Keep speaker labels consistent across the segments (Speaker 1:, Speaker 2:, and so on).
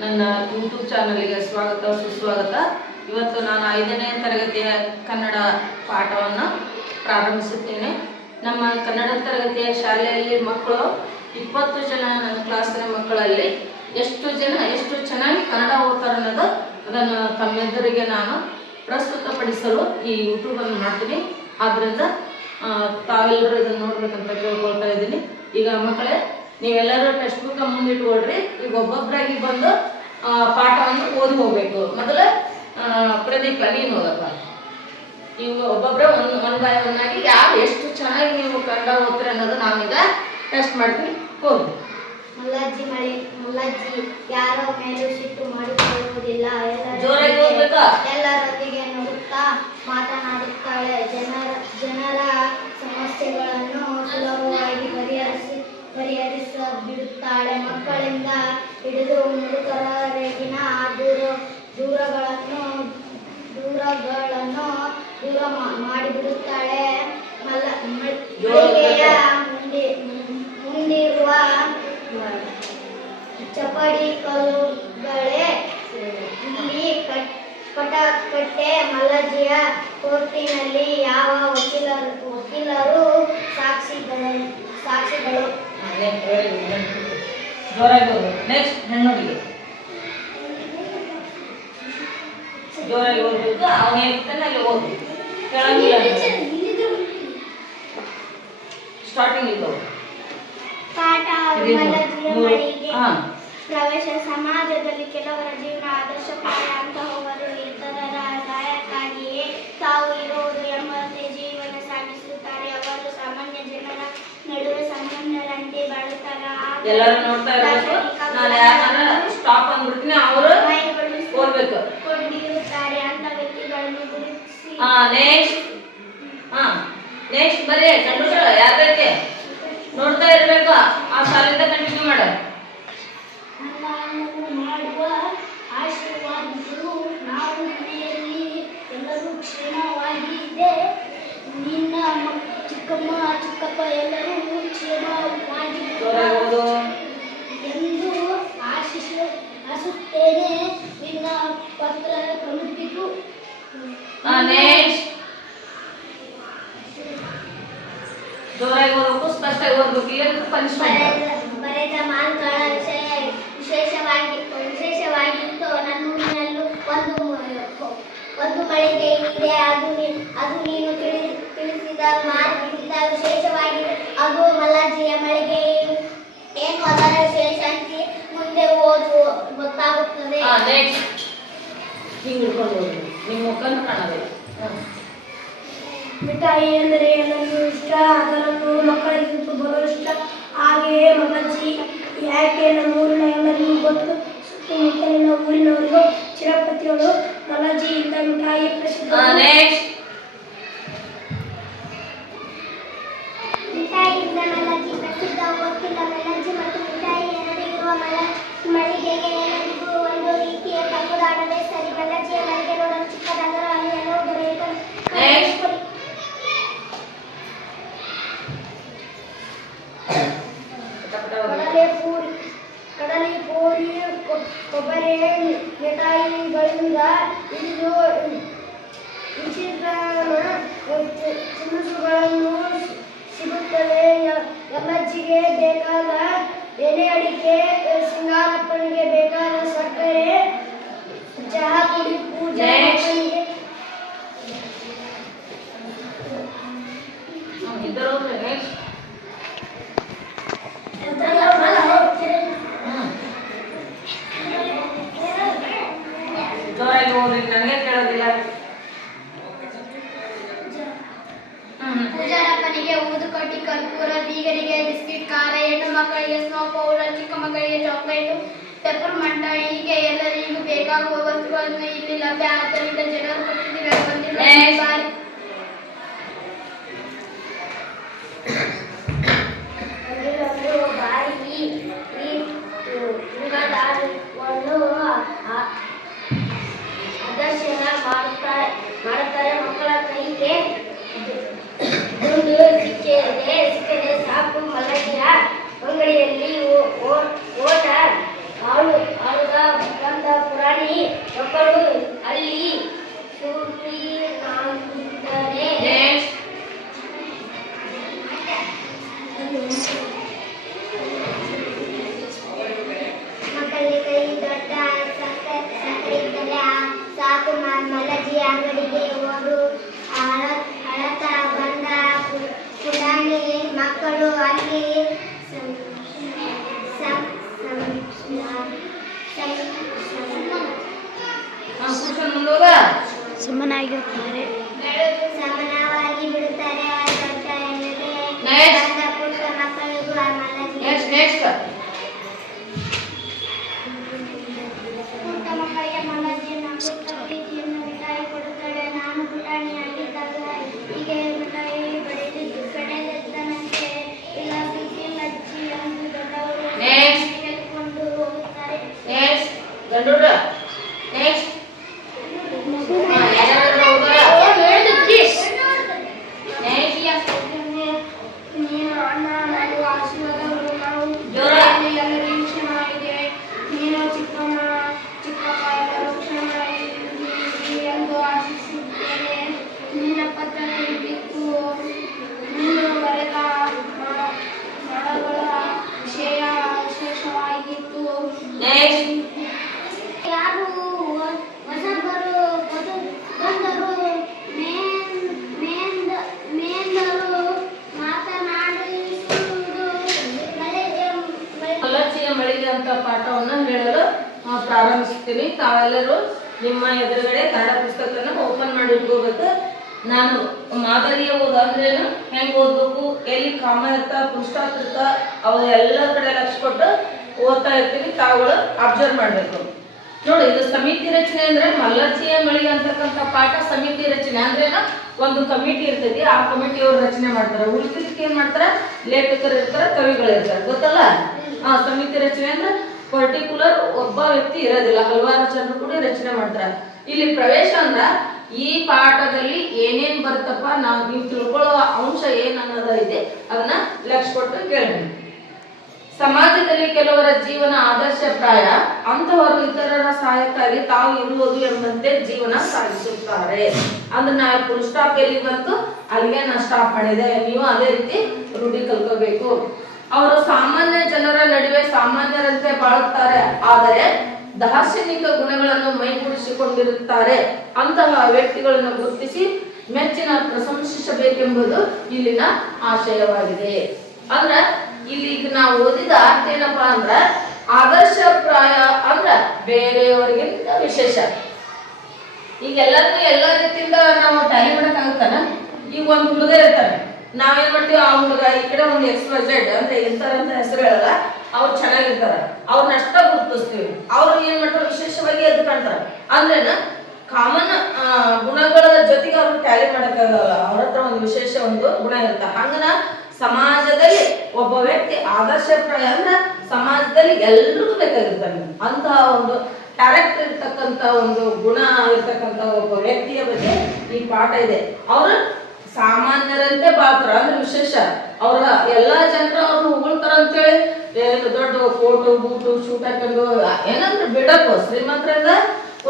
Speaker 1: ನನ್ನ ಯೂಟ್ಯೂಬ್ ಚಾನಲ್ಗೆ ಸ್ವಾಗತ, ಸುಸ್ವಾಗತ. ಇವತ್ತು ನಾನು ಐದನೇ ತರಗತಿಯ ಕನ್ನಡ ಪಾಠವನ್ನು ಪ್ರಾರಂಭಿಸುತ್ತೇನೆ. ನಮ್ಮ ಕನ್ನಡ ತರಗತಿಯ ಶಾಲೆಯಲ್ಲಿ ಮಕ್ಕಳು ಇಪ್ಪತ್ತು ಜನ ನನ್ನ ಕ್ಲಾಸಿನ ಮಕ್ಕಳಲ್ಲಿ ಎಷ್ಟು ಜನ, ಎಷ್ಟು ಚೆನ್ನಾಗಿ ಕನ್ನಡ ಓದ್ತಾರೆ ಅನ್ನೋದು ಅದನ್ನು ತಮ್ಮೆದುರಿಗೆ ನಾನು ಪ್ರಸ್ತುತಪಡಿಸಲು ಈ ಯೂಟ್ಯೂಬನ್ನು ಮಾಡ್ತೀನಿ. ಆದ್ದರಿಂದ ತಾವೆಲ್ಲರೂ ಇದನ್ನು ನೋಡ್ಬೇಕಂತ ಕೇಳ್ಕೊಳ್ತಾ ಇದ್ದೀನಿ. ಈಗ ಮಕ್ಕಳೇ ನೀವೆಲ್ಲರೂ ಟೆಕ್ಸ್ಟ್ ಬುಕ್ ಮುಂದೆ ಇಟ್ಕೊಳ್ರಿ ಈಗ ಒಬ್ಬೊಬ್ಬರಾಗಿ ಬಂದು ಪಾಠವನ್ನು ಓದಿ ಹೋಗ್ಬೇಕು. ಮೊದಲ ಪ್ರದೀಪ ನೀನು ಓದಪ್ಪ ನೀವು ಒಬ್ಬೊಬ್ಬರ ಒಂದು ಒನ್ ಬೈ ಒನ್ ಆಗಿ ಯಾರು ಎಷ್ಟು ಚೆನ್ನಾಗಿ ನೀವು ಕಂಡ ಓದ್ತೀರಿ ಅನ್ನೋದು ನಾವೀಗ ಟೆಸ್ಟ್ ಮಾಡ್ತೀವಿ. ಹೋಗಿ
Speaker 2: ಮುಲ್ಲಾಜಿ ಮಳೆ, ಮುಲ್ಲಾಜಿ, ಯಾರೋ ಮೇಲೆ ಸಿಟ್ಟು ಮಾಡಿಕೊಳ್ಳುವುದಿಲ್ಲ
Speaker 1: ಜೋರಾಗಿ ಓದ್ಬೇಕಾ?
Speaker 2: ಎಲ್ಲರೊಂದಿಗೆ ನಗುತ್ತಾ ಮಾತನಾಡುತ್ತಾಳೆ ಜನರ ಜನರ ಸಮಸ್ಯೆಗಳನ್ನು ಸುಲಭವಾಗಿ ಪರಿಹರಿಸಿ ಪರಿಹರಿಸ ಬಿಡುತ್ತಾಳೆ ಮಕ್ಕಳಿಂದ ಹಿಡಿದು ಮುದುಕರವರೆಗಿನ ದೂರ ದೂರಗಳನ್ನು ದೂರಗಳನ್ನು ದೂರ ಮಾ- ಮಾಡಿಬಿಡುತ್ತಾಳೆ ಮಲ್ಲ ಮ- ಮಳಿಗೆಯ ಮುಂದೆ ಮುಂದಿರುವ ಚಪಡಿ ಕಲ್ಲುಗಳೇ ಇಲ್ಲಿ ಕಟ್- ಕಟಕಟ್ಟೆ ಮಲಜಿಯ ಕೋರ್ಟಿನಲ್ಲಿ ಯಾವ ವಕೀಲರು ವಕೀಲರು ಸಾಕ್ಷಿಗಳು? ಸಾಕ್ಷಿಗಳು
Speaker 1: ಜೋರಾಗಿ ಓದು ನೆಕ್ಸ್ಟ್ ಹೆಣ್ಣುಡಿಗೆ ಜೋರಾಗಿ ಓದ್ಬೇಕು. ಅವನು ಹೇಳ್ತಾನೆ ಅಲ್ಲಿ ಓದು ಕೇಳಂಗಿಲ್ಲ ಸ್ಟಾರ್ಟಿಂಗ್ ಇದ್ದವು
Speaker 2: ಪಾಠ ಮಲ್ಲಜ್ಜಿಯ ಮಳಿಗೆ
Speaker 1: ಹಾ.
Speaker 2: ಪ್ರವೇಶ ಸಮಾಜದಲ್ಲಿ ಕೆಲವರ ಜೀವನ ಆದರ್ಶಪ್ರಾಯ ಅಂತ ಹೋಗಲು ಇತರರ ಸಹಾಯಕ್ಕಾಗಿಯೇ ತಾವು ಇರುವುದು ಎಂಬಂತೆ ಜೀವನ ಸಾಗಿಸುತ್ತಾರೆ. ಅವರು ಸಾಮಾನ್ಯ ಜನರ ನಡುವೆ ಸಂಬಂಧರಂತೆ ಬಾಳುತ್ತಾರೆ.
Speaker 1: ಎಲ್ಲರೂ ನೋಡ್ತಾ ಇರಬೇಕು. ನಾನು ಯಾರನ್ನ ಸ್ಟಾಪ್ ಅಂದ್ಬಿಡ್ತೀನಿ. ಅವರು ಓದ್ಬೇಕು.
Speaker 2: ಕೊಂಡಿರುತ್ತಾರೆ ಅಂತ ವ್ಯಕ್ತಿಗಳನ್ನು ಗುರುತಿಸಿ.
Speaker 1: ಹಾ ನೆಕ್ಸ್ಟ್ ಹಾ ನೆಕ್ಸ್ಟ್ ಬರೀ ಕಂಡು ಯಾವ್ದೈತೆ ನೋಡ್ತಾ ಇರಬೇಕು. ಆ ಸಾಲಿಂದ ಕಂಟಿನ್ಯೂ ಮಾಡ.
Speaker 2: ಅನ್ನದಾನವು ಮಾಡುವ ಆಶೀರ್ವಾದಿಸಲು ನಾವು ಮನೆಯಲ್ಲಿ ಎಲ್ಲರೂ ಕ್ಷೇಮವಾಗಿದೆ ನಿನ್ನ ಚಿಕ್ಕಮ್ಮ ಚಿಕ್ಕಪ್ಪ ಎಲ್ಲರೂ
Speaker 1: ಕ್ಷೇಮವಾಗಿ
Speaker 2: ಕ್ಷೇಮವಾಗಿದ್ದಾರೆ ಎಂದು ಆಶಿಸ ಆಶಿಸುತ್ತೇನೆ. ನಿನ್ನ ಪತ್ರ ತಲುಪಿತು
Speaker 1: ಜೋರಾಗಿ ಓದಬೇಕು ಸ್ಪಷ್ಟವಾಗಿ ಓದ್ಬೇಕು. ಎಲ್ಲರೂ ಪನಿಷ್ಮೆಂಟ್
Speaker 2: ಬರೆದ ಮಾತುಗಳ ವಿಷಯ ವಿಶೇಷವಾಗಿ ವಿಶೇಷವಾಗಿತ್ತು ನನ್ನೂರಿನಲ್ಲೂ ಒಂದು ಒಂದು ಮಳಿಗೆ ಇದೆ. ಅದು ಅದು ನೀನು ತಿಳಿ ತಿಳಿಸಿದ ಮಾತಿಗಿಂತ ವಿಶೇಷವಾಗಿ ಅದು ಮಲ್ಲಾಜಿಯ ಮಳಿಗೆ ಏನು ಅದರ ವಿಶೇಷ ಅಂತ ಮುಂದೆ ಓದು ಗೊತ್ತಾಗುತ್ತದೆ. ಮಿಠಾಯಿ ಎಂದರೆ ನನಗೂ ಇಷ್ಟ? ಅದರಲ್ಲೂ ಮಕ್ಕಳಿಗಿಂತ ಬರೋ ಇಷ್ಟ? ಹಾಗೆಯೇ ಮಗಜ್ಜಿ ಯಾಕೆ ನಮ್ಮೂರಿನ ಎಲ್ಲರಿಗೂ ಗೊತ್ತು ಸುತ್ತಮುತ್ತಲಿನ ಊರಿನವರಿಗೂ ಚಿರಪತಿಗಳು ಮಲಜಿಯಿಂದ ಮಿಠಾಯಿ ಪ್ರಸಿದ್ಧ
Speaker 1: ಹಾ ನೆಕ್ಸ್ಟ್
Speaker 2: ಮಿಠಾಯಿಯಿಂದ ಮಲಜಿ ಪ್ರಸಿದ್ಧ ಗೊತ್ತಿಲ್ಲ ಮಲಜಿ ಮತ್ತು ಮಿಠಾಯಿ ಎರಡಿರುವ ಮಲ ಮಳಿಗೆಗೆ ಎಲ್ಲರಿಗೂ ಒಂದು ರೀತಿಯ ತಪ್ಪುದಾಡದೆ ಸರಿ ಮಲಜಿಯ ಮಳಿಗೆ ನೋಡಲು ಚಿಕ್ಕದಾದರೂ ಅಲ್ಲಿ ಎಲ್ಲವೂ ದೊರೆಯುತ್ತದೆ
Speaker 1: Next. ಪಟ ಪಟ ಓದು.
Speaker 2: ಕಡಲೆ ಪೂರಿ ಕಡಲೆ ಪೂರಿ ಕೊ- ಕೊಬ್ಬರಿ ಮಿಠಾಯಿಗಳಿಂದ ಇದು ತಿನಿಸುಗಳನ್ನು ಸಿಗುತ್ತವೆ ಯ- ಎಲ್ಲಜ್ಜಿಗೆ ಬೇಕಾದ ಎಲೆ ಅಡಿಕೆ ಸಿಂಗಾರಪ್ಪನಿಗೆ ಬೇಕಾದ ಸಕ್ಕರೆ ಚಹಾ ಪುಡಿ ಪೂಜೆ
Speaker 1: Next.
Speaker 2: ಅಪ್ಪನಿಗೆ
Speaker 1: ಹ್ಮ್, ಇద్దರು ಹೋಗ್ರಿ ನೆಕ್ಸ್ಟ್ ಹ್ಮ್ ಜೋರಾಗಿ ಓದ್ರಿ ನನಗೆ ಕೇಳೋದಿಲ್ಲ ಹ್ಮ್
Speaker 2: ಪೂಜಾರಪ್ಪನಿಗೆ ಊದುಕಡ್ಡಿ ಕರ್ಪೂರ ಬೀಗರಿಗೆ ಬಿಸ್ಕಿಟ್, ಖಾರ, ಹೆಣ್ಣು ಮಕ್ಕಳಿಗೆ ಸ್ನೋ ಪೌಡರ್ ಚಿಕ್ಕ ಮಕ್ಕಳಿಗೆ ಚಾಕ್ಲೇಟ್ ಪೆಪ್ಪರ್ ಮಂಟ, ಹೀಗೆ ಎಲ್ಲರಿಗೂ ಬೇಕಾಗುವ ವಸ್ತುಗಳನ್ನು ಇಲ್ಲಿ ಲಭ್ಯ. ಆದ್ದರಿಂದ ಜನರು ಮಲಜಿ ಅಂಗಡಿಗೆ ಹೋದರು ಅಳ ಅಳತಾ ಬಂದ ಪುಟಾಣಿ ಮಕ್ಕಳು
Speaker 1: ಅಲ್ಲಿ
Speaker 3: ಸಮನಾಗಿರುತ್ತಾರೆ
Speaker 2: ಸಮನವಾಗಿ ಬಿಡುತ್ತಾರೆ ದೊಡ್ಡ ಹೆಣ್ಣಿಗೆ. ಪುಟ್ಟ ಮಕ್ಕಳಿಗೂ
Speaker 1: ಮಲಜಿ ಗಂಡು ಹುಡುಗ ನೆಕ್ಸ್ಟ್ ಯಾರ್ಯಾರು ಹುಡುಗ ನೆಕ್ಸ್ಟ್
Speaker 2: ನೀನು ಅಣ್ಣ ಮಾಡುವ ಆಶೀರ್ವಾದಗಳು ನಾವು
Speaker 1: ಜೋರ.
Speaker 2: ಎಲ್ಲರಿಗೂ ಕ್ಷಣವಾಗಿದೆ ನೀನು ಚಿಕ್ಕಮ್ಮ ಚಿಕ್ಕಪ್ಪ ಎಲ್ಲರೂ ಕ್ಷಣವಾಗಿದ್ದೀರಿ ಎಂದು ಆಶಿಸುತ್ತೇನೆ ನಿನ್ನ ಪತ್ರ ಬಿತ್ತು ನೀನು ಬರೆದ ಮ- ಮರಗಳ ವಿಷಯ ವಿಶೇಷವಾಗಿತ್ತು
Speaker 1: ನೆಕ್ಸ್ಟ್
Speaker 2: ಯಾರು ಹೊಸಬರು ಬದು- ಬಂದರು ಮೇನ್ ಮೇಂದ ಮೇಂದರು ಮಾತನಾಡಿಸುವುದು ಮಳೆಗೆ ಮಳೆ-
Speaker 1: ಮಲಚಿಯ ಮಳಿಗೆ ಅಂತ ಪಾಠವನ್ನು ಹೇಳಲು ಆ, ಪ್ರಾರಂಭಿಸ್ತೀನಿ ತಾವೆಲ್ಲರೂ ನಿಮ್ಮ ಎದುರುಗಡೆ ಕನ್ನಡ ಪುಸ್ತಕನ ಓಪನ್ ನಾನು ಮಾದರಿಯ ಓದು ಅಂದ್ರೇನು ಹೆಂಗೆ ಓದ್ಬೇಕು, ಎಲ್ಲಿ ಕಾಮ ಇರ್ತ ಪುಸ್ತಕ ಇರ್ತಾ, ಅವು ಕಡೆ ಲಕ್ಷ ಕೊಟ್ಟು ಓದ್ತಾ ಇರ್ತೀವಿ ತಾವುಗಳು ಅಬ್ಸರ್ವ್ ಮಾಡಬೇಕು. ನೋಡಿ, ಇದು ಸಮಿತಿ ರಚನೆ ಅಂದ್ರೆ ಮಲ್ಲಚಿಯ ಮಳಿ ಅಂತಕ್ಕಂಥ ಪಾಠ ಸಮಿತಿ ರಚನೆ ಅಂದ್ರೇನ ಒಂದು ಕಮಿಟಿ ಇರ್ತೈತಿ, ಆ ಕಮಿಟಿಯವ್ರು ರಚನೆ ಮಾಡ್ತಾರೆ. ಉಳಿದಿದ್ದಕ್ಕೆ ಏನ್ ಮಾಡ್ತಾರೆ? ಲೇಖಕರು ಇರ್ತಾರೆ, ಕವಿಗಳು ಇರ್ತಾರೆ, ಗೊತ್ತಲ್ಲ? ಆ ಸಮಿತಿ ರಚನೆ ಅಂದ್ರೆ ಪರ್ಟಿಕ್ಯುಲರ್ ಒಬ್ಬ ವ್ಯಕ್ತಿ ಇರೋದಿಲ್ಲ, ಹಲವಾರು ಜನರು ಕೂಡ ರಚನೆ ಮಾಡ್ತಾರೆ. ಇಲ್ಲಿ ಪ್ರವೇಶ ಅಂದ್ರ ಈ ಪಾಠದಲ್ಲಿ ಏನೇನ್ ಬರ್ತಪ್ಪ ನಾವು ನೀವು ತಿಳ್ಕೊಳ್ಳುವ ಅಂಶ ಏನ್ ಇದೆ, ಅದನ್ನ ಲಕ್ಷ ಕೊಟ್ಟು ಕೇಳಬೇಕು. ಸಮಾಜದಲ್ಲಿ ಕೆಲವರ ಜೀವನ ಆದರ್ಶಪ್ರಾಯ ಅಂತವರು ಇತರರ ಸಹಾಯಕ್ಕಾಗಿ ತಾವು ಇರುವುದು ಎಂಬಂತೆ ಜೀವನ ಸಾಗಿಸುತ್ತಾರೆ. ಅಂದ್ರೆ ನಾವು ಫುಲ್ ಸ್ಟಾಪ್ ಎಲ್ಲಿ ಬಂತು? ಅಲ್ಲಿಗೆ ನಾ ಸ್ಟಾಪ್ ಮಾಡಿದೆ. ನೀವು ಅದೇ ರೀತಿ ರೂಢಿ ಕಲ್ಕೋಬೇಕು. ಅವರು ಸಾಮಾನ್ಯ ಜನರ ನಡುವೆ ಸಾಮಾನ್ಯರಂತೆ ಬಾಳುತ್ತಾರೆ. ಆದರೆ ದಾರ್ಶನಿಕ ಗುಣಗಳನ್ನು ಮೈಗೂಡಿಸಿಕೊಂಡಿರುತ್ತಾರೆ. ಅಂತಹ ವ್ಯಕ್ತಿಗಳನ್ನು ಗುರುತಿಸಿ ಮೆಚ್ಚಿನ ಪ್ರಶಂಸಿಸಬೇಕೆಂಬುದು ಇಲ್ಲಿನ ಆಶಯವಾಗಿದೆ. ಅಂದ್ರ ಇಲ್ಲಿ ಈಗ ನಾವು ಓದಿದ ಅರ್ಥ ಏನಪ್ಪಾ ಅಂದ್ರ ಆದರ್ಶಪ್ರಾಯ ಅಂದ್ರ ಬೇರೆಯವರಿಗಿಂತ ವಿಶೇಷ. ಈಗ ಎಲ್ಲರನ್ನೂ ಎಲ್ಲ ರೀತಿಯಿಂದ ನಾವು ಟೈಮ್ ಮಾಡಕ್ ಈಗ ಒಂದು ಹುಡುಗ ಇರ್ತಾನೆ. ನಾವೇನ್ ಮಾಡ್ತೀವಿ, ಆ ಹುಡುಗ ಈ ಕಡೆ ಒಂದು ಎಕ್ಸ್ ಝೆಡ್ ಅಂತ ಇಂತಾರಂತ ಹೆಸರು ಹೇಳಲ್ಲ. ಅವ್ರು ಚೆನ್ನಾಗಿರ್ತಾರೆ. ಅವ್ರನ್ನ ಅಷ್ಟ ಗುರುತಿಸ್ತೀವಿ. ಅವ್ರು ಏನ್ ಮಾಡ್ತಾರೆ, ವಿಶೇಷವಾಗಿ ಎದ್ದು ಕಾಣ್ತಾರೆ. ಅಂದ್ರೇನ ಕಾಮನ್ ಗುಣಗಳ ಜೊತೆಗೆ ಅವ್ರು ಟ್ಯಾಲಿ ಮಾಡಕ್ಕಾಗಲ್ಲ ಅವ್ರ ಹತ್ರ ಒಂದು ವಿಶೇಷ, ಒಂದು ಗುಣ ಇರುತ್ತೆ. ಹಂಗನ ಸಮಾಜದಲ್ಲಿ ಒಬ್ಬ ವ್ಯಕ್ತಿ ಆದರ್ಶಪ್ರಾಯ ಅಂದ್ರೆ ಸಮಾಜದಲ್ಲಿ ಎಲ್ರಿಗೂ ಬೇಕಾಗಿರ್ತಾನೆ ಅಂತಹ ಒಂದು ಕ್ಯಾರೆಕ್ಟರ್ ಇರ್ತಕ್ಕಂಥ ಒಂದು ಗುಣ ಇರ್ತಕ್ಕಂಥ ಒಬ್ಬ ವ್ಯಕ್ತಿಯ ಬಗ್ಗೆ ಈ ಪಾಠ ಇದೆ. ಅವರು ಸಾಮಾನ್ಯರಂತೆ ಬಾಳ್ತಾರ ಅಂದ್ರೆ ವಿಶೇಷ. ಅವ್ರ ಎಲ್ಲಾ ಜನರು ಅವ್ರನ್ನ ಹೊಗಳ್ತಾರ ಅಂತೇಳಿ ದೊಡ್ಡ ಕೋಟು ಬೂಟು ಶೂಟ್ ಹಾಕೊಂಡು, ಏನಂದ್ರೆ ಬಿಡಪ್ಪ, ಶ್ರೀಮಂತರಿಂದ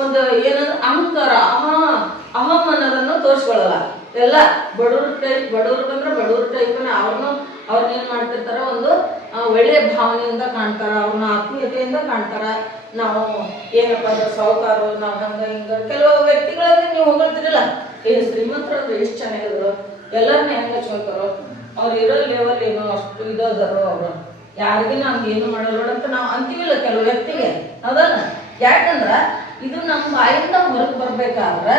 Speaker 1: ಒಂದು ಏನಂದ್ರೆ ಅಹಂಕಾರ, ಅಹ ಅನ್ನೋದನ್ನು ತೋರಿಸ್ಕೊಳ್ಳಲ್ಲ. ಎಲ್ಲ ಬಡವ್ರ ಟೈಪ್ ಬಡವ್ರು ಬಂದ್ರೆ ಬಡವ್ರ ಟೈಪ್ನ ಅವ್ರನ್ನು ಅವ್ರನ್ನ ಏನ್ ಮಾಡ್ತಿರ್ತಾರ, ಒಂದು ಒಳ್ಳೆಯ ಭಾವನೆಯಿಂದ ಕಾಣ್ತಾರ ಅವ್ರನ್ನ ಆತ್ಮೀಯತೆಯಿಂದ ಕಾಣ್ತಾರ. ನಾವು ಏನಪ್ಪ ಅಂದ್ರೆ ಸಾಹುಕಾರು ನಾವು ಹಂಗ ಹಿಂಗ, ಕೆಲವು ವ್ಯಕ್ತಿಗಳಲ್ಲಿ ನೀವು ಹೊಗಳ್ತಿರಲ್ಲ ಏನು ಶ್ರೀಮಂತರು ಎಷ್ಟು ಚೆನ್ನಾಗಿದ್ರು? ಎಲ್ಲರನ್ನ ಹೆಂಗೆ ಹಚ್ಕೊಂತಾರೋ? ಅವ್ರು ಇರೋ ಲೆವೆಲ್ ಏನೋ ಅಷ್ಟು ಇದಾದಾರೋ ಅವರು. ಯಾರಿಗೂ ನಮ್ಗೆ ಏನು ಮಾಡಲ್ಲ ಅಂತ ನಾವು ಅಂತೀವಿಲ್ಲ ಕೆಲವು ವ್ಯಕ್ತಿಗೆ. ಹೌದಲ್ಲ? ಯಾಕಂದ್ರೆ ಇದು ನಮ್ಮ ಬಾಯಿಂದ ಹೊರಗೆ ಬರ್ಬೇಕಾದ್ರೆ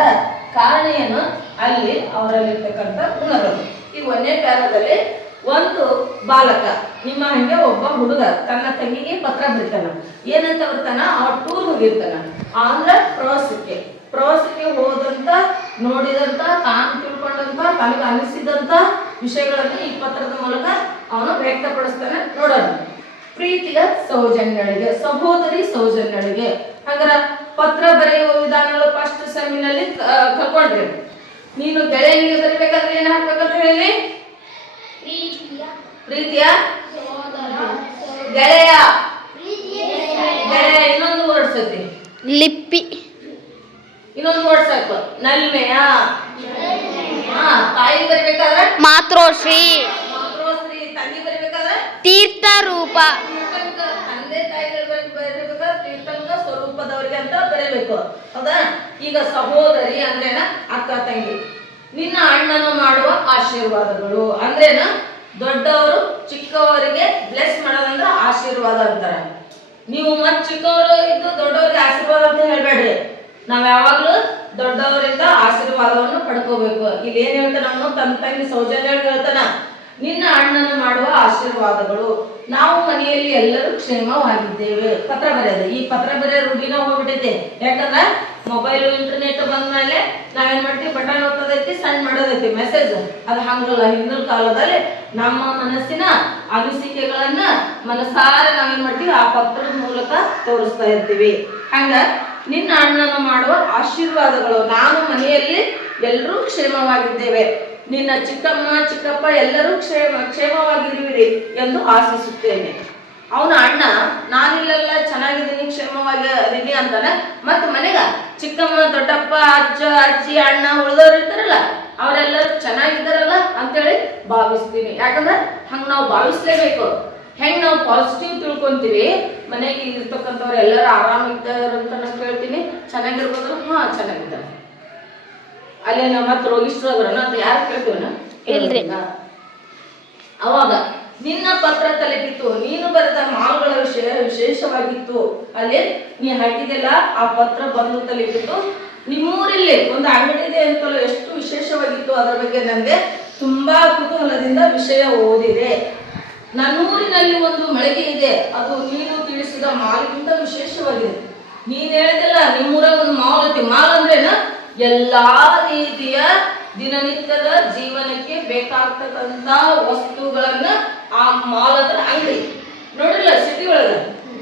Speaker 1: ಕಾರಣ ಏನು? ಅಲ್ಲಿ ಅವರಲ್ಲಿರ್ತಕ್ಕಂಥ ಗುಣಗಳು ಈಗ ಒಂದನೇ ಕಾಲದಲ್ಲಿ ಒಂದು ಬಾಲಕ. ನಿಮ್ಮ ಹಂಗೆ ಒಬ್ಬ ಹುಡುಗ. ತನ್ನ ತಂಗಿಗೆ ಪತ್ರ ಬರೀತಾನ. ಏನಂತ ಬರ್ತಾನ? ಆ ಟೂರ್ ಹೋಗಿರ್ತಾನ. ಆಂಧ್ರ ಪ್ರವಾಸಕ್ಕೆ. ಪ್ರವಾಸಕ್ಕೆ ಹೋದಂತ ನೋಡಿದಂತ ತಾನು ತಿಳ್ಕೊಂಡಂತ ತನಗೆ ಅನಿಸಿದಂತ ವಿಷಯಗಳನ್ನು ಈ ಪತ್ರದ ಮೂಲಕ ಅವನು ವ್ಯಕ್ತಪಡಿಸ್ತಾನೆ ನೋಡೋಣ. ಪ್ರೀತಿಯ ಸೌಜನ್ಯಗಳಿಗೆ ಸಹೋದರಿ ಸೌಜನ್ಯಗಳಿಗೆ ಹಂಗಾರ ಪತ್ರ ಬರೆಯುವ ವಿಧಾನಗಳು ಫಸ್ಟ್ ಸೆಮಿನಲ್ಲಿ ಕಲ್ಕೊಂಡ್ರಿ. ನೀನು ಗೆಳೆಯನಿಗೆ ಬರಿಬೇಕಾದ್ರೆ ಏನ್ ಹಾಕ್ಬೇಕಂತ ಹೇಳಿ?
Speaker 2: ಪ್ರೀತಿಯ
Speaker 1: ಗೆಳೆಯ.
Speaker 2: ಪ್ರೀತಿಯ
Speaker 1: ಗೆಳೆಯ ಇನ್ನೊಂದು ವರ್ಡ್ ಸತಿ.
Speaker 3: ಲಿಪ್ಪಿ.
Speaker 1: ಇನ್ನೊಂದು ವರ್ಡ್ ಸಾಕು. ನಲ್ಮೆಯ. ಹಾ ತಾಯಿ ಬರ್ಬೇಕಾದ್ರೆ?
Speaker 3: ಮಾತೃಶ್ರೀ.
Speaker 1: ಮಾತೃಶ್ರೀ ತಂಗಿ ಬರ್ಬೇಕಾದ್ರೆ?
Speaker 3: ತೀರ್ಥ ರೂಪ
Speaker 1: ತಂದೆ ತಾಯಿ ತೀರ್ಥಂಗ ಬರೀಬೇಕಾದ್ರೆ ತೀರ್ಥಂಕ ಸ್ವರೂಪದವರಿಗೆ ಅಂತ ಬರಬೇಕು. ಹೌದಾ? ಈಗ ಸಹೋದರಿ ಅಂದ್ರೇನ ಅಕ್ಕ ತಂಗಿ. ನಿನ್ನ ಅಣ್ಣನ ಮಾಡುವ ಆಶೀರ್ವಾದಗಳು. ಅಂದ್ರೇನ? ದೊಡ್ಡವರು ಚಿಕ್ಕವರಿಗೆ ಬ್ಲೆಸ್ ಮಾಡೋದಂದ್ರೆ ಆಶೀರ್ವಾದ ಅಂತಾರೆ. ನೀವು ಮತ್ ಚಿಕ್ಕವರು ಇದ್ದು ದೊಡ್ಡವರಿಗೆ ಆಶೀರ್ವಾದ ಅಂತ ಹೇಳ್ಬೇಡ್ರಿ. ನಾವ್ ಯಾವಾಗ್ಲೂ ದೊಡ್ಡವರಿಂದ ಆಶೀರ್ವಾದವನ್ನು ಪಡ್ಕೋಬೇಕು. ಇಲ್ಲಿ ಏನ್ ಹೇಳ್ತಾನ ಅವನು? ತನ್ನ ತಂಗಿ ಸೌಜನ್ಯ ಹೇಳ್ತಾನ. ನಿನ್ನ ಅಣ್ಣನ ಮಾಡುವ ಆಶೀರ್ವಾದಗಳು. ನಾವು ಮನೆಯಲ್ಲಿ ಎಲ್ಲರೂ ಕ್ಷೇಮವಾಗಿದ್ದೇವೆ. ಪತ್ರ ಬರೆಯೋದು. ಈ ಪತ್ರ ಬರೆಯೋ ರೂಢಿನ ಹೋಗ್ಬಿಟ್ಟೈತೆ ಯಾಕಂದ್ರ ಮೊಬೈಲ್ ಇಂಟರ್ನೆಟ್ ಬಂದ್ಮೇಲೆ ನಾವೇನ್ ಮಾಡ್ತೀವಿ? ಬಟನ್ ಹೋಗ್ತದೈತಿ ಸಣ್ಣ ಮಾಡೋದೈತಿ ಮೆಸೇಜ್ ಅದು ಹಂಗಲ್ಲ. ಹಿಂದಿನ ಕಾಲದಲ್ಲಿ ನಮ್ಮ ಮನಸ್ಸಿನ ಅನಿಸಿಕೆಗಳನ್ನ ಮನಸಾರ ನಾವೇನ್ ಮಾಡ್ತೀವಿ? ಆ ಪತ್ರದ ಮೂಲಕ ತೋರಿಸ್ತಾ ಇರ್ತೀವಿ. ಹಂಗ ನಿನ್ನ ಅಣ್ಣನ ಮಾಡುವ ಆಶೀರ್ವಾದಗಳು. ನಾನು ಮನೆಯಲ್ಲಿ ಎಲ್ಲರೂ ಕ್ಷೇಮವಾಗಿದ್ದೇವೆ. ನಿನ್ನ ಚಿಕ್ಕಮ್ಮ, ಚಿಕ್ಕಪ್ಪ ಎಲ್ಲರೂ ಕ್ಷೇಮ, ಕ್ಷೇಮವಾಗಿರುವಿರಿ ಎಂದು ಆಶಿಸುತ್ತೇನೆ. ಅವನ ಅಣ್ಣ, ನಾನಿಲ್ಲೆಲ್ಲ ಚೆನ್ನಾಗಿದ್ದೀನಿ ಕ್ಷೇಮವಾಗಿ ಅದೀನಿ ಅಂತಾನೆ, ಮತ್ತೆ ಮನೆಗ ಚಿಕ್ಕಮ್ಮ, ದೊಡ್ಡಪ್ಪ, ಅಜ್ಜ, ಅಜ್ಜಿ, ಅಣ್ಣ, ಉಳಿದವರು ಇರ್ತಾರಲ್ಲ, ಅವರೆಲ್ಲರೂ ಚೆನ್ನಾಗಿದ್ದಾರಲ್ಲ ಅಂತೇಳಿ ಭಾವಿಸ್ತೀನಿ. ಯಾಕಂದ್ರೆ ಹಂಗೆ ನಾವು ಭಾವಿಸ್ಲೇಬೇಕು. ಹೆಂಗ್ ನಾವು ಪಾಸಿಟಿವ್ ತಿಳ್ಕೊಂತೀವಿ ಮನೆಗೆ ಇರ್ತಕ್ಕಂಥವ್ರು ಎಲ್ಲರೂ ಆರಾಮಿದ್ದಾರೆ ಅಂತ ನಾನು ಕೇಳ್ತೀನಿ. ಚೆನ್ನಾಗಿರ್ಬೋದ್ರು ಹಾ ಚೆನ್ನಾಗಿದ್ದಾರೆ. ಅಲ್ಲೇ ನಮ್ಮ ಹತ್ರ ರೋಗಿಷ್ಟ್ರು ಅದ್ರ ಅಂತ ಯಾರು ಕೇಳ್ತೀವನ. ಅವಾಗ ನಿನ್ನ ಪತ್ರ ತಲೆಗಿತ್ತು ನೀನು ಬರೆದ ಮಾಲ್ಗಳ ವಿಷಯ ವಿಶೇಷವಾಗಿತ್ತು. ಅಲ್ಲಿ ನೀ ಹಾಕಿದೆಲ್ಲ ಆ ಪತ್ರ ಬಂದು ತಲೆಗಿತ್ತು ನಿಮ್ಮೂರಲ್ಲಿ ಒಂದು ಅಂಗಡಿ ಇದೆ ಅಂತಲೂ ಎಷ್ಟು ವಿಶೇಷವಾಗಿತ್ತು ಅದರ ಬಗ್ಗೆ ನನಗೆ ತುಂಬಾ ಕುತೂಹಲದಿಂದ ವಿಷಯ ಓದಿದೆ. ನನ್ನೂರಿನಲ್ಲಿ ಒಂದು ಮಳಿಗೆ ಇದೆ. ಅದು ನೀನು ತಿಳಿಸಿದ ಮಾಲ್ಗಿಂತ ವಿಶೇಷವಾಗಿದೆ. ನೀನ್ ಹೇಳಿದಲ್ಲ ನಿಮ್ಮೂರಾಗ ಒಂದು ಮಾಲ್ ಐತಿ. ಮಾಲ್ ಅಂದ್ರೇನ? ಎಲ್ಲಾ ರೀತಿಯ ದಿನನಿತ್ಯದ ಜೀವನಕ್ಕೆ ಬೇಕಾಗ್ತಕ್ಕಂತ ವಸ್ತುಗಳನ್ನ ಆ ಮಾಲ್ ಅಂದ್ರೆ ಅಂಗಡಿ ನೋಡಿಲ್ಲ ಸಿಟಿ ಒಳಗ